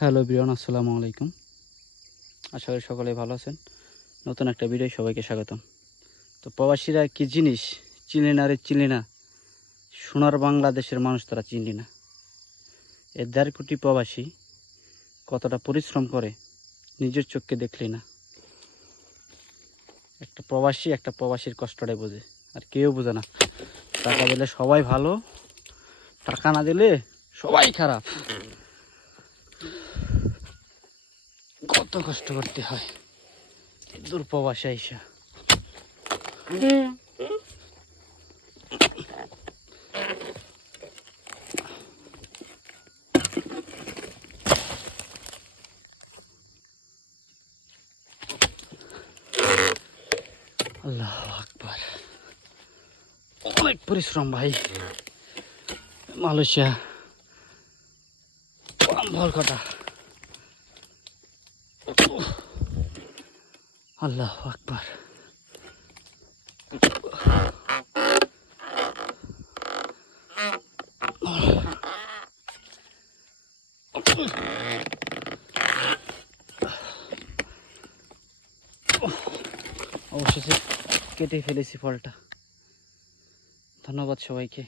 Hello everyone, আসসালামু আলাইকুম। আশা করি সকলেই ভালো আছেন। নতুন একটা ভিডিও সবাইকে স্বাগতম। তো প্রবাসীরা কি জিনিস চিনি না রে, চিনি না। সোনার বাংলাদেশের মানুষ তারা চিনি না। এ ১.৫ কোটি প্রবাসী কতটা পরিশ্রম করে নিজের চোখকে দেখলি না। একটা প্রবাসীর কষ্টটাই বোঝে, আর কেউ বোঝে না। টাকা দিলে সবাই ভালো, টাকা না দিলে সবাই খারাপ। কত কষ্ট করতে হয় দূর প্রবাসে আইসা। আল্লাহু আকবার, অনেক পরিশ্রম ভাই। মালয়েশিয়া ভাল কথা। আল্লাহু আকবার। অবশেষে কেটে ফেলেছি ফলটা। ধন্যবাদ সবাইকে।